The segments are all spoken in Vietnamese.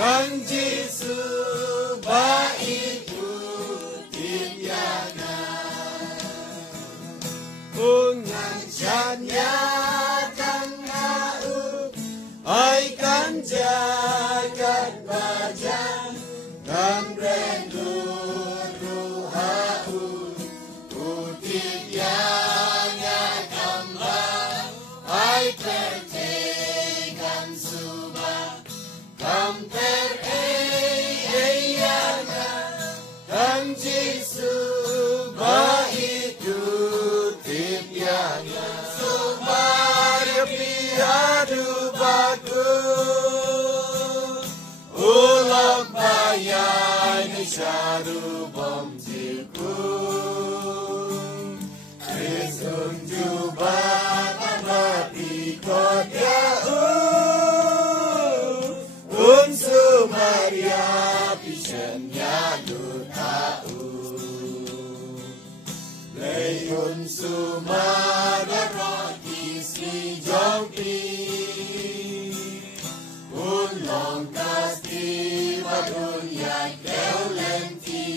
Kang Yesus baik utiana, pengancanya kan ngau, ai kan jagat bajan, kan rendur ruhau, utiana kambang, ai tertekan subah. Kamper Kang Yesus baik utiana, Sumaria piadu bagus, ulang bayan syadu bom jiku, Kristus jubah mati kota Sumaria pisenya dutau, Leon Sumaria roti si jompi, Ulong kasti badunya keulenti,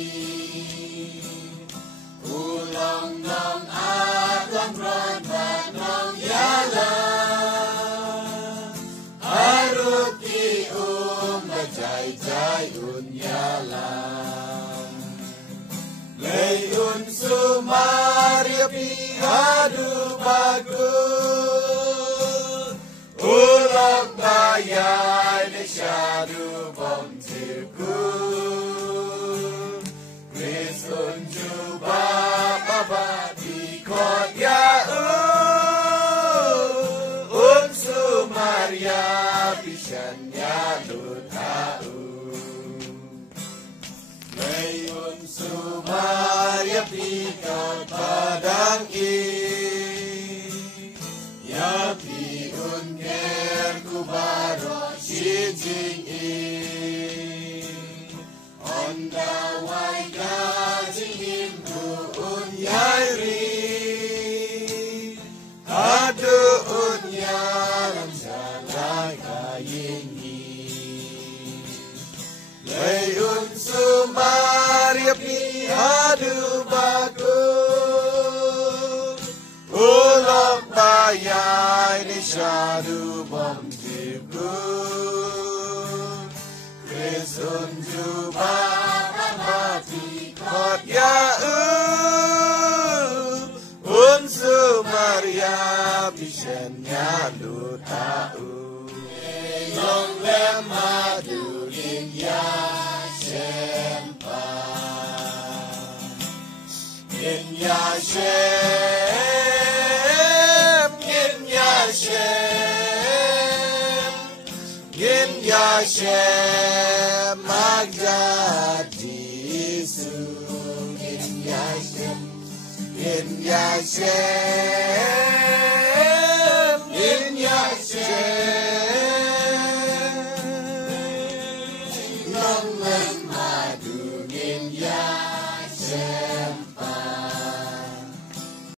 Ulong nong adong ronbat nong yala, Aruti jai unyalam, Leun Sumaria piadu bagus, ulang bayan syadu bom cirku, Kristus jubah babadi kotya Sumaria bisanya lutau, Leon Sumaria pika padang ya pi unger kubaro shijing onda wai gajing himdu unyairi, adu unyalam jalan kayingi, Leon Sumaria piadu bagus, ulang bayai ni syadu bom jiku, Kristus jubah mati kotya Sumaria bisenya lutau, Long lemadu ya sempa, ya shem, ya shem, magadisu, ya shem. In Yashem.